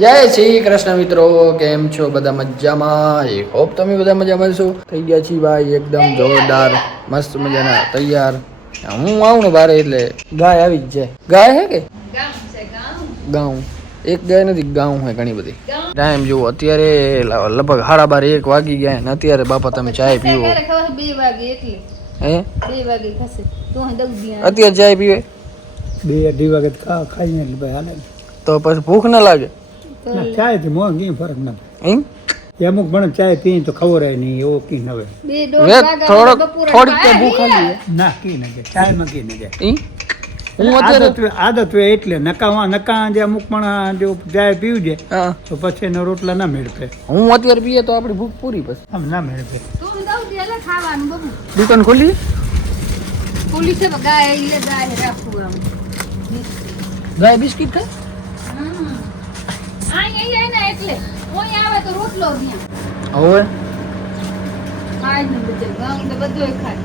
જય શ્રી કૃષ્ણ મિત્રો, કેમ છો? બધા મજામાં? આઈ હોપ તમે બધા મજામાં છો. થઈ ગયા છીએ ભાઈ એકદમ જોરદાર મસ્ત મજાના તૈયાર. હું આવું ને બારે એટલે ગાય આવી જ જાય. ગાય હે કે ગાઉં? એક ગાય નથી, ગાઉં હે ઘણી બધી. ટાઈમ જુઓ, અત્યારે લગભગ 12:30 વાગી ગયા ને અત્યારે બાપા તમે ચાય પીવો? 2 વાગે એટલે હે 2 વાગે થશે તો અત્યારે ચાય પીવે 2-2:30 વાગે ખાઈને એટલે ભાઈ હાલે તો પછી ભૂખ ના લાગે? ચાય થી મોંઘી ફરક નથી. અમુક પણ ચાય પી તો ખબર નહીં એવો કી નવે થોડીક ભૂખ ના કી ન જાય ચાયમાં કી ન જાય. હું આદત હોય એટલે નકા જે અમુક પણ જો ચાય પીવું છે તો પછી એનો રોટલા ના મેળપે. હું અત્યારે પીએ તો આપણી ભૂખ પૂરી પછી આમ ના મેળપે. ખાવાનું બબુ દુકાન ખોલી છે ગાય એટલે ગાય રાખવું આમ ગાય બિસ્કિટ ખાય એટલે કોઈ આવે તો રોટલો દિયા હવે ખાય ને બધું ગામ તો બધું ખાય.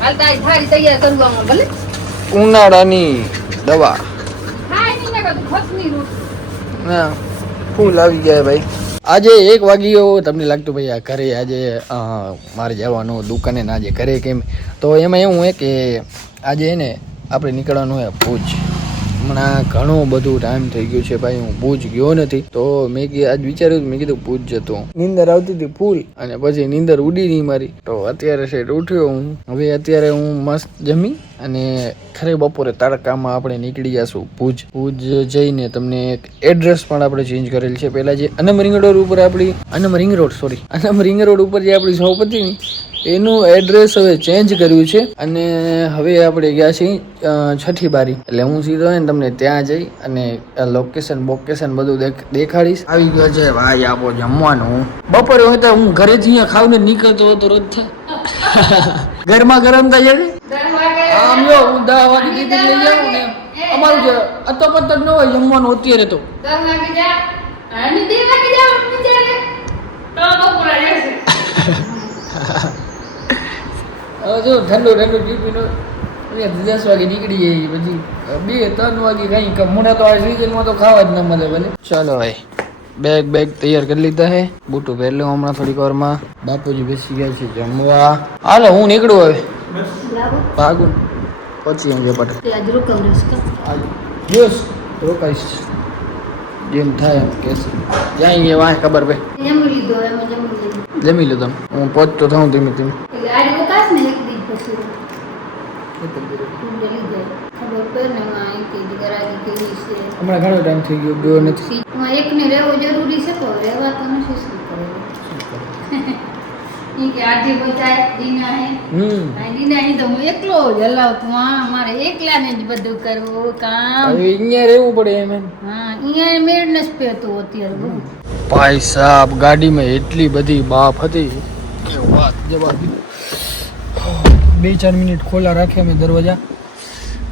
હાલ તારી થાળી તૈયાર કરવામાં ભલે ઉનાળાની દવા ખાય નહીં ને કદું ખસની રોટલી ના ફૂલ આવી ગયા ભાઈ. આજે 1 વાગ્યો તમને લાગતું ભાઈ આ ઘરે આજે મારે જવાનું દુકાને ના આજે ઘરે કેમ તો એમાં એવું હોય કે આજે ને આપણે નીકળવાનું હોય ભુજ. હમણાં ઘણું બધું ટાઈમ થઈ ગયું છે ભાઈ, હું ભુજ ગયો નથી તો મેં આજ વિચાર્યું મેં કીધું ભુજ જતો. નીંદર આવતી હતી ફૂલ અને પછી નીંદર ઉડી નહીં મારી તો અત્યારે સેટ ઉઠ્યો હું. હવે અત્યારે હું મસ્ત જમી અને ખરે બપોરે તડકામાં આપણે નીકળી જશું ભુજ. ભુજ જઈને તમને એક એડ્રેસ પણ આપણે ચેન્જ કરેલ છે. પહેલાં જે અનમ રિંગ રોડ ઉપર આપણી અનમ રિંગ રોડ ઉપર જે આપણી શોપ હતી ને એનું એડ્રેસ હવે ચેન્જ કર્યું છે અને હવે આપણે ગયા છીએ છઠ્ઠી બારી. એટલે હું સીધો ને તમને ત્યાં જઈ અને લોકેશન બધું દેખાડીશ. આવી ગયો છે ભાઈ આપો જમવાનું. બપોરે હોય તો હું ઘરે જ અહીંયા ખાઈને નીકળતો હતો રોજ ગરમા ગરમ થઈ જાય. આમ જો હું 10 વાગે ટિફિન લઈ જાઉં ને અમારું છે અતપત ન હોય જમવાનું અત્યારે તો 10 વાગે જા અને 2 વાગે જા બિચારે તો બપોરે રહેશે. જો ઠંડુ ટિફિન 10 વાગે નીકળી જાય પછી 2-3 વાગે કઈ મોડા તો આ સિઝનમાં તો ખાવા જ ન મળે ભલે. ચાલો ભાઈ બેગ તૈયાર કરી લીધા હે. બૂટું પહેર લઉં હમણાં થોડીક વારમાં. બાપુજી બેસી ગયા છે જમવા. હાલો હું નીકળું હવે ભાગું પછી એમ પટ જોશ રોકાઈશ જેમ થાય એમ કહેશે જાય વાહ ખબર ભાઈ જમી લીધો હું પહોંચતો થાઉં ધીમે ધીમે. હમણાં ઘણો ટાઈમ થઈ ગયો ગયો નથી. એકને રહેવું જરૂરી છે તો રહેવા તો નથી શું કરે કે આજે બતાય દીના હે દીના હે તો હું એકલો જ હલાવતું. હા મારે એકલાને જ બધું કરવું કામ. હવે અહીંયા રહેવું પડે એમ. હા અહીંયા મેળ ન પેતું અત્યારે બધું. ભાઈ સાહેબ ગાડીમાં એટલી બધી બાપ હતી કે વાત જવા દી. 2-4 મિનિટ ખોલા રાખે મેં દરવાજા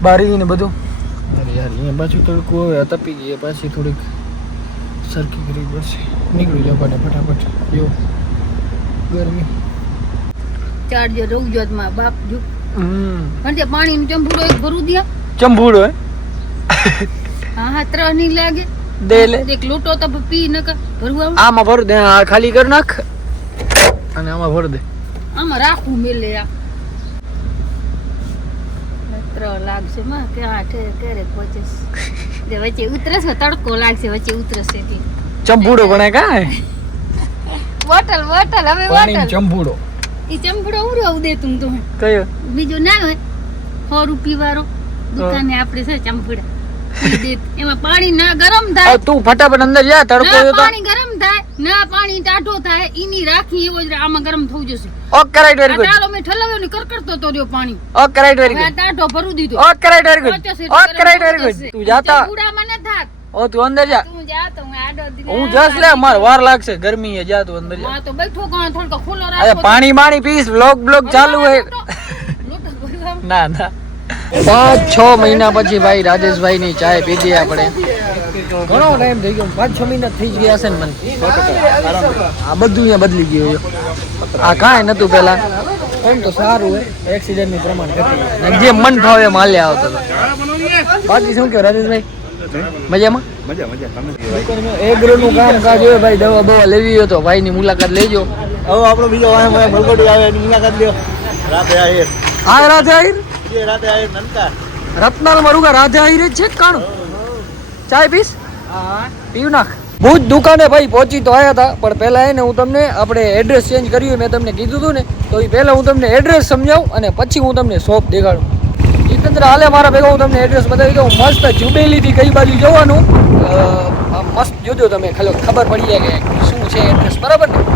બારી ને બધું. અરે યાર અહીંયા પાછું તડકો હવે તપી ગઈ પાછી થોડીક સરખી કરી પડશે. નીકળી જાવ ફટાફટ જો ગરમી ચાર્જર રોકજો માં બાપ જો અને પાણી નું ચંબુડો એક ભરું દિયા ચંબુડો હે હા 3 નહીં લાગે દે લે એક લોટો તો પી ન કર ભરવા આમાં ભર દે. આ ખાલી કર નાખ અને આમાં ભર દે. આમાં રાખું મેલે આ 3 લાગશે માં કે 8 ક્યારે પહોંચેસ જે વચ્ચે ઉતરશે તડકો લાગશે વચ્ચે ઉતરશે તે ચંબુડો બને કાય બોટલ હવે પાણી ચંબુડો ઈ ચંબુડો ઉરવ દે તું તો કયો બીજો ના હોય 100 રૂપિયા વાળો દુકાને આપણે છે ચંબુડા એમાં પાણી ના ગરમ થાય. તું ફટાફટ અંદર જા તડકો તો પાણી ગરમ થાય ના પાણી ટાઢો થાય ઈની રાખી એવો જ આમાં ગરમ થવું જશે. Okay right very good. ચાલો મે ઠલવ્યો ને કરકરતો તો રહ્યો પાણી. Okay right very good. ટાઢો ભરું દીધો. Okay right very good. Okay right very good. તું જાતા પૂરા મને થાક. ઓ તું અંદર જા. તું જા તો હું આડો દી. હું જસ લે માર વાર લાગશે ગરમી હે. જા તું અંદર જા. હા તો બેઠો કોણ થોડો ખુલ્લો રાખો. અરે પાણી પીસ બ્લોગ ચાલુ હે. ના 5-6 મહિના પછી ભાઈ રાજેશભાઈ ની ચાય પીધી આપણે. ઘણો ટાઈમ થઈ ગયો 5-6 મહિના થઈ ગયા છે ને મને. આ બધું અહીંયા બદલી ગયું. આ કાંઈ નતું પેલા એમ તો સારું હોય એક્સિડન્ટનું પ્રમાણ ઘટી જાય જે મન ભાવે માલે આવતો હતો બાકી શું કહો રાજેશભાઈ મજામાં એગ્રોનું કામકાજ હોય ભાઈ દવા બવા લેવી હોય તો ભાઈની મુલાકાત લેજો હવે આપણો બીજો મલગોડી આવે એની મુલાકાત લ્યો રાતે આહિર હા રાધે આહિર રાતે આહિર નનકા રત્નાલમાં રૂગા રાધે આહિર જ છે કાણું ચાય પીસ પીવું નાખ ભુજ દુકાને ભાઈ પહોંચી તો આવ્યા હતા પણ પહેલાં એને હું તમને આપણે એડ્રેસ ચેન્જ કર્યું મેં તમને કીધું હતું ને તો એ પહેલાં હું તમને એડ્રેસ સમજાવું અને પછી હું તમને શોપ દેખાડું જીતેન્દ્ર હાલે મારા ભેગા હું તમને એડ્રેસ બતાવી દઉં મસ્ત જુબેલીથી કઈ બાજુ જવાનું મસ્ત જોજો તમે ખબર પડી જાય કે શું છે એડ્રેસ બરાબર ને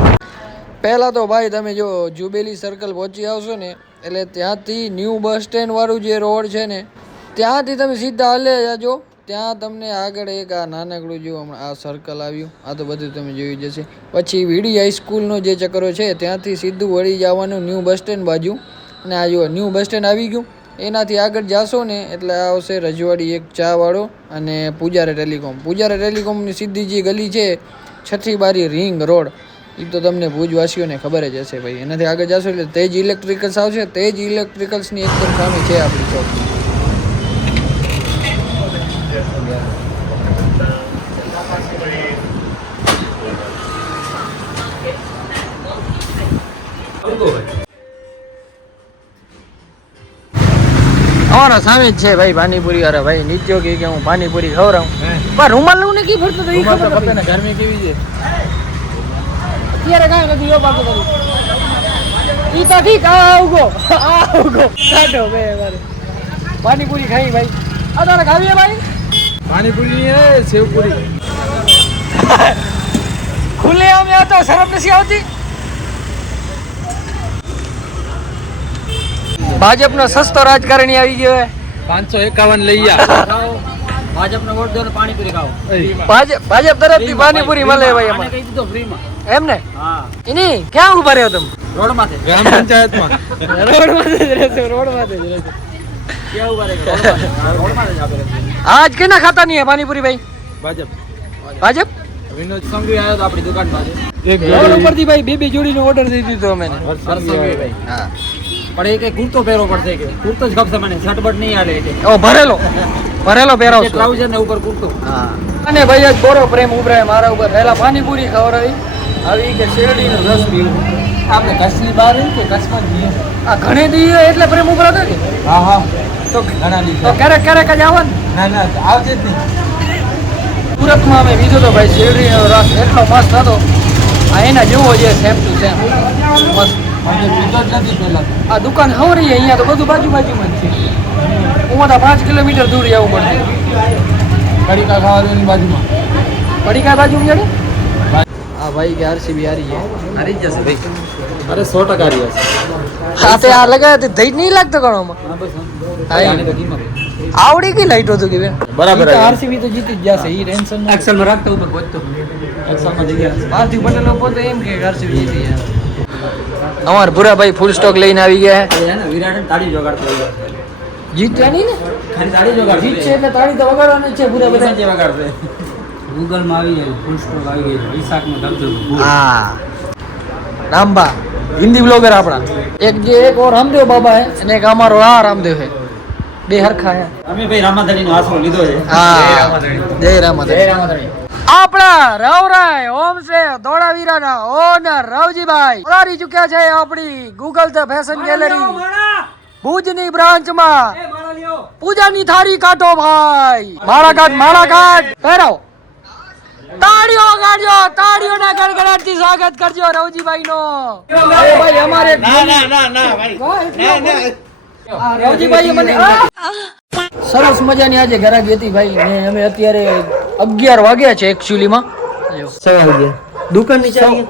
પહેલાં તો ભાઈ તમે જો જુબેલી સર્કલ પહોંચી આવશો ને એટલે ત્યાંથી ન્યૂ બસ સ્ટેન્ડ વાળું જે રોડ છે ને ત્યાંથી તમે સીધા હાલે જાજો ત્યાં તમને આગળ એક આ નાનકડું જો હમણાં આ સર્કલ આવ્યું આ તો બધું તમે જોયું જશે પછી વીડી હાઈસ્કૂલનો જે ચક્કરો છે ત્યાંથી સીધું વળી જવાનું ન્યૂ બસ સ્ટેન્ડ બાજુ અને આ જો ન્યૂ બસ સ્ટેન્ડ આવી ગયું એનાથી આગળ જાશો ને એટલે આવશે રજવાડી એક ચાવાળો અને પૂજારે ટેલિકોમની સીધી જે ગલી છે છઠ્ઠી બારી રિંગ રોડ એ તો તમને ભુજવાસીઓને ખબર જ હશે ભાઈ એનાથી આગળ જાશો એટલે તેજ ઇલેક્ટ્રિકલ્સ આવશે તેજ ઇલેક્ટ્રિકલ્સની એકદમ સામે છે આપણી શોપ અમારા સામે જ છે ભાઈ પાણીપુરી વાળા ભાઈ નીત્યો કે હું પાણીપુરી ખવડાવું પણ રૂમાલ લઉં ને કી ફરતો તો ગરમી કેવી છે અત્યારે કાંઈ નથી યો બાકી કરું ઈ તો ઠીક આવગો કાઢો બે મારે પાણીપુરી ખાઈ ભાઈ આ તારે ખાવીએ ભાઈ પાણીપુરી હે સેવપુરી ખુલ્લે આમ આ તો શરમ નથી આવતી ભાજપનો સસ્તો રાજકારણી આવી ગયો હે 551 લઈ ભાજપનો વોટ દો ને પાણીપુરી ખાઓ ભાજપ તરફથી પાણીપુરી મળે ભાઈ અમને કહી દીધો ફ્રીમાં એમ ને હા ઇની ક્યાં ઉભા રહ્યો તમે રોડ માથે ગ્રામ પંચાયતમાં રોડ માથે જ રહેશે ક્યાં ઉભા રહ્યો રોડ માથે જ આપે આજ કેના ખાતા નહીં હે પાણીપુરી ભાઈ ભાજપ વિનોદ સંઘવી આવ્યો તો આપણી દુકાન પાસે રોડ ઉપરથી ભાઈ બે જોડીનો ઓર્ડર દઈ દીધો અમે ભાઈ હા પણ એ કે કુર્તો પહેરવો પડશે કે કુર્તો જ ગપશે મને શર્ટ બટ નહીં આલે કે ઓ ભરેલો પહેરાવશો ટ્રાઉઝર ને ઉપર કુર્તો હા અને ભાઈ આજ બોરો પ્રેમ ઉભરાય મારા ઉપર પહેલા પાણીપુરી ખવડાવી આવી કે શેરડીનો રસ પીવું આપણે કચ્છની બહાર કે કચ્છમાં જ આ ઘણે દી એટલે પ્રેમ ઉભરાતો કે હા તો ઘણા દી તો ક્યારેક જ આવવાનું ના આવજે જ નહીં સુરતમાં અમે લીધો તો ભાઈ શેરડીનો રસ એટલો મસ્ત હતો આ એના જેવો છે સેમ ટુ સેમ મસ્ત આ દુકાન હવરી અહીંયા તો બધું બાજુમાં જ છે હું તો 5 કિલોમીટર દૂર જવું પડશે પડીકા ખાવાની બાજુમાં પડીકા બાજુ જડે હા ભાઈ કે આરસીબી હારી જ જશે ભાઈ અરે 100% હારી જશે હા તે આ લગાય તે દઈ નહીં લાગતો ગણોમાં આવડી કે લાઈટ હતું કે બરાબર આરસીબી તો જીતી જ જશે ઈ ટેન્શન એક્સેલ માં રાખતો ઉપર પહોંચતો એક્સેલ માં જગ્યા પાર્થિવ પટેલ પોતે એમ કે આરસીબી જીતી જાય અમાર ભૂરાભાઈ ફૂલ સ્ટોક લઈને આવી ગયા છે વિરાટ તાળી વગાડતો જીત્યા નહીં ને ખાલી તાળી વગાડ જીતશે એટલે તાળી તો વગાડવાની છે પૂરા બધા જે વગાડશે ગૂગલ માં આવી જાય ફૂલ સ્ટોક આવી ગયો વિશાખ નો દર્જો હા રામબા હિન્દી બ્લોગર આપણા એક ઓર રામદેવ બાબા હે અને એક અમારો આ રામદેવ હે બે હરખા હે અમે ભાઈ રામાધણી નો આશરો લીધો છે હા જય રામાધણી આપણા રવરાય હોમ સે ધોળાવીરાના ઓનર રવજીભાઈ પધારી ચૂક્યા છે આપણી ગૂગલ ધ ફેશન ગેલેરી ભુજની બ્રાન્ચમાં પૂજાની થાળી કાઢો ભાઈ માળા કાઢ પહેરાવો તાળીઓ વગાડજો તાળીઓના ગડગડાટથી સ્વાગત કરજો રવજીભાઈ નો ભાઈ અમારે ના ભાઈ રવજીભાઈ મને સરસ મજાની આજે ગરાગી હતી ભાઈ ને અમે અત્યારે 11 વાગ્યા છે એકચ્યુઅલીમાં 11:15 દુકાન ની ચાવી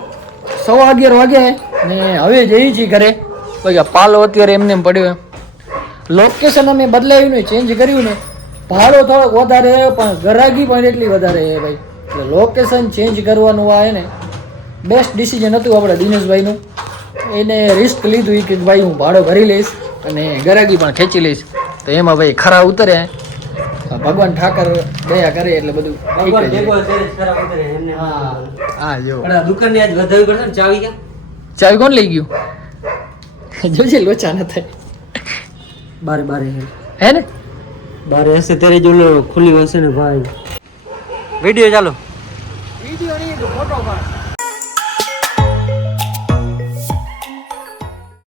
11:15 વાગ્યા ને હવે જઈ છીએ ઘરે ભાઈ પાલો અત્યારે એમને એમ પડ્યો લોકેશન અમે બદલાયું ને ચેન્જ કર્યું ને ભાડો થોડોક વધારે પણ ગરાગી પણ એટલી વધારે છે ભાઈ એટલે લોકેશન ચેન્જ કરવાનું આ ને બેસ્ટ ડિસિઝન હતું આપણે દિનેશભાઈનું એને રિસ્ક લીધું કે ભાઈ હું ભાડો ભરી લઈશ અને ગરાગી પણ ખેંચી લઈશ તો એમાં ભાઈ ખરા ઉતરે ભગવાન ઠાકર દયા કરે એટલે બધું હા જો દુકાન ની આજ વધાવી પડશે ને ચાવી કોણ લઈ ગયું જોજે લોચા ન થાય. બારે બારે હે ને બારે હશે ત્યારે જો ખુલ્લી હશે ને ભાઈ. વિડીયો ચાલો. વિડીયો નહીં તો ફોટો પાડ.